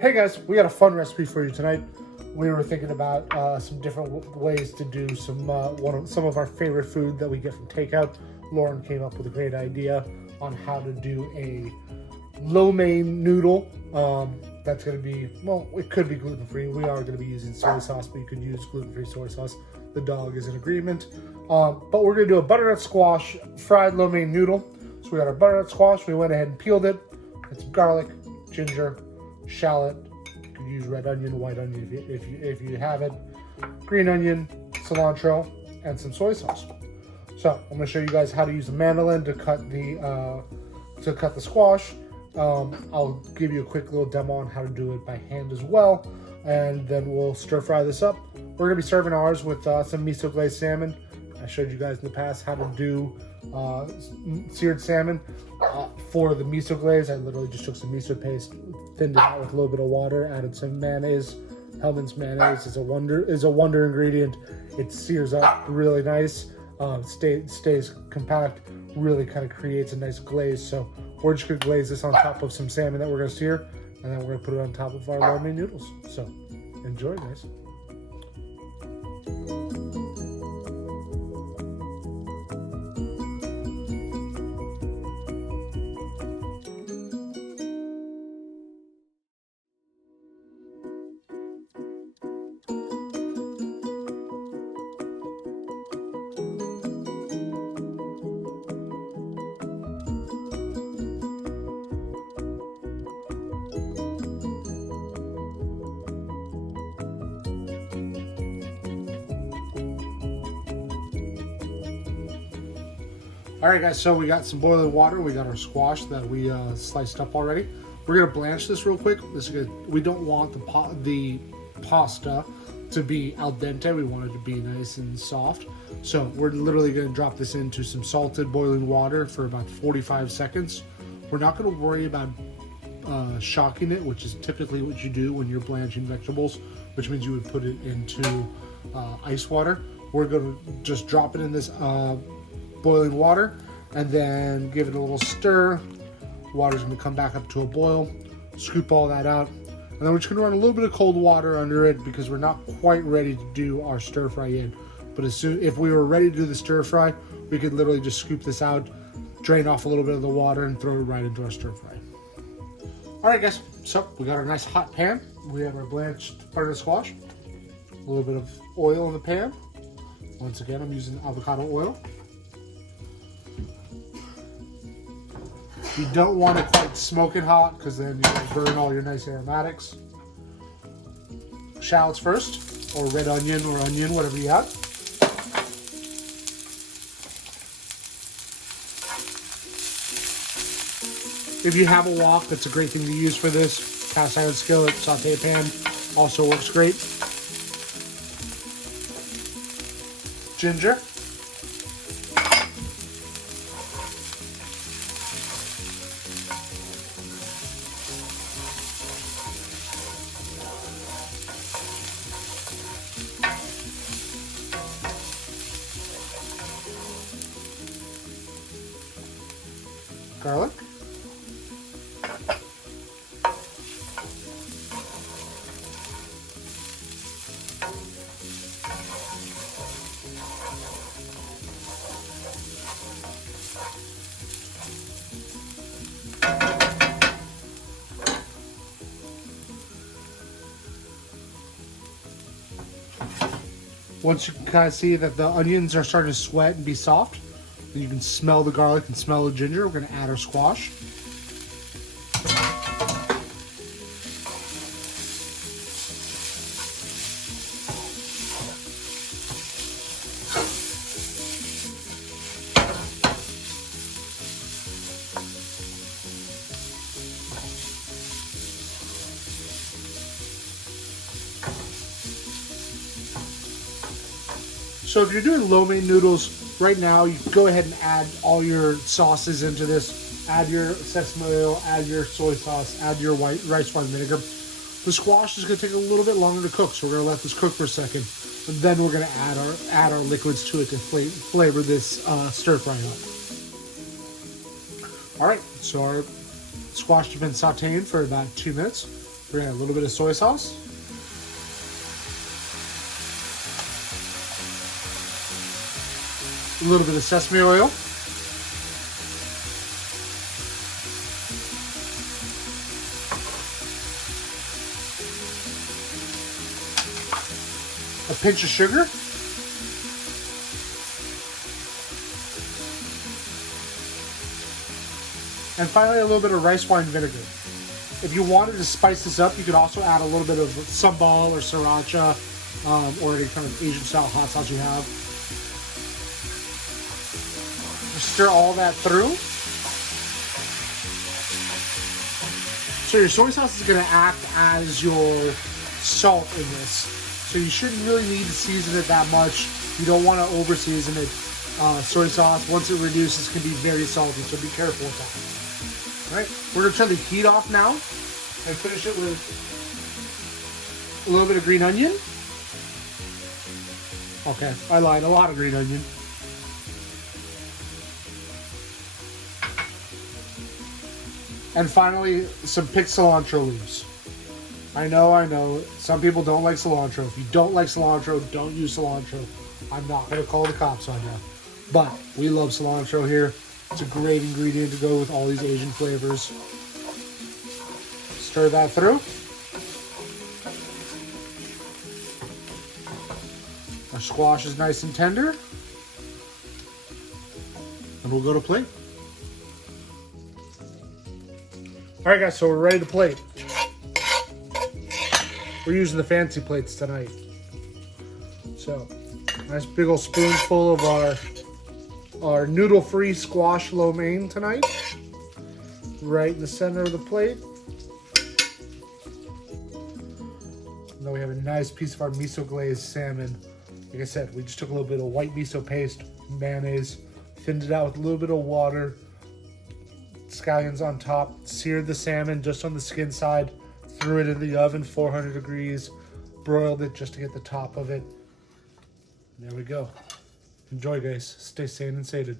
Hey guys, we got a fun recipe for you tonight. We were thinking about some different ways to do some of our favorite food that we get from takeout. Lauren came up with a great idea on how to do a lo mein noodle. That's going to be, well, it could be gluten-free. We are going to be using soy sauce, but you could use gluten-free soy sauce. The dog is in agreement. But we're going to do a butternut squash fried lo mein noodle. So we got our butternut squash. We went ahead and peeled it. Got some garlic, ginger, shallot. You can use red onion, white onion if you have it. Green onion, cilantro, and some soy sauce. So I'm going to show you guys how to use the mandolin to cut the squash. I'll give you a quick little demo on how to do it by hand as well, and then we'll stir fry this up. We're going to be serving ours with some miso glazed salmon. I showed you guys in the past how to do seared salmon. For the miso glaze, I literally just took some miso paste, thinned it out with a little bit of water, added some mayonnaise. Hellmann's mayonnaise is a wonder ingredient. It sears up really nice, stays compact, really kind of creates a nice glaze. So we're just gonna glaze this on top of some salmon that we're gonna sear, and then we're gonna put it on top of our lo mein noodles. So enjoy, guys. All right, guys, so we got some boiling water. We got our squash that we sliced up already. We're gonna blanch this real quick. We don't want the pasta to be al dente. We want it to be nice and soft. So we're literally gonna drop this into some salted boiling water for about 45 seconds. We're not gonna worry about shocking it, which is typically what you do when you're blanching vegetables, which means you would put it into ice water. We're gonna just drop it in this boiling water and then give it a little stir. Water's gonna come back up to a boil. Scoop all that out, and then we're just gonna run a little bit of cold water under it because we're not quite ready to do our stir fry yet. But if we were ready to do the stir fry, we could literally just scoop this out, drain off a little bit of the water, and throw it right into our stir fry. All right, guys. So we got our nice hot pan. We have our blanched butternut squash. A little bit of oil in the pan. Once again, I'm using avocado oil. You don't want it quite smoking hot because then you burn all your nice aromatics. Shallots first, or red onion or onion, whatever you have. If you have a wok, that's a great thing to use for this. Cast iron skillet, saute pan also works great. Ginger. Garlic. Once you can kind of see that the onions are starting to sweat and be soft, and you can smell the garlic and smell the ginger, we're going to add our squash. So if you're doing lo mein noodles right now, you go ahead and add all your sauces into this. Add your sesame oil, add your soy sauce, add your rice wine vinegar. The squash is going to take a little bit longer to cook, so we're going to let this cook for a second. And then we're going to add our liquids to it to flavor this stir fry up. All right, so our squash has been sauteing for about 2 minutes. We're gonna add a little bit of soy sauce. A little bit of sesame oil. A pinch of sugar. And finally, a little bit of rice wine vinegar. If you wanted to spice this up, you could also add a little bit of sambal or sriracha, or any kind of Asian style hot sauce you have. Just stir all that through. So your soy sauce is going to act as your salt in this. So you shouldn't really need to season it that much. You don't want to over season it. Soy sauce, once it reduces, can be very salty, so be careful with that. All right, we're going to turn the heat off now and finish it with a little bit of green onion. Okay, I lied, a lot of green onion. And finally, some picked cilantro leaves. I know, some people don't like cilantro. If you don't like cilantro, don't use cilantro. I'm not going to call the cops on you. But we love cilantro here. It's a great ingredient to go with all these Asian flavors. Stir that through. Our squash is nice and tender. And we'll go to plate. All right, guys, so we're ready to plate. We're using the fancy plates tonight. So, nice big old spoonful of our noodle-free squash lo mein tonight. Right in the center of the plate. And then we have a nice piece of our miso glazed salmon. Like I said, we just took a little bit of white miso paste, mayonnaise, thinned it out with a little bit of water, scallions on top, seared the salmon just on the skin side, threw it in the oven, 400 degrees, broiled it just to get the top of it. There we go. Enjoy, guys. Stay sane and sated.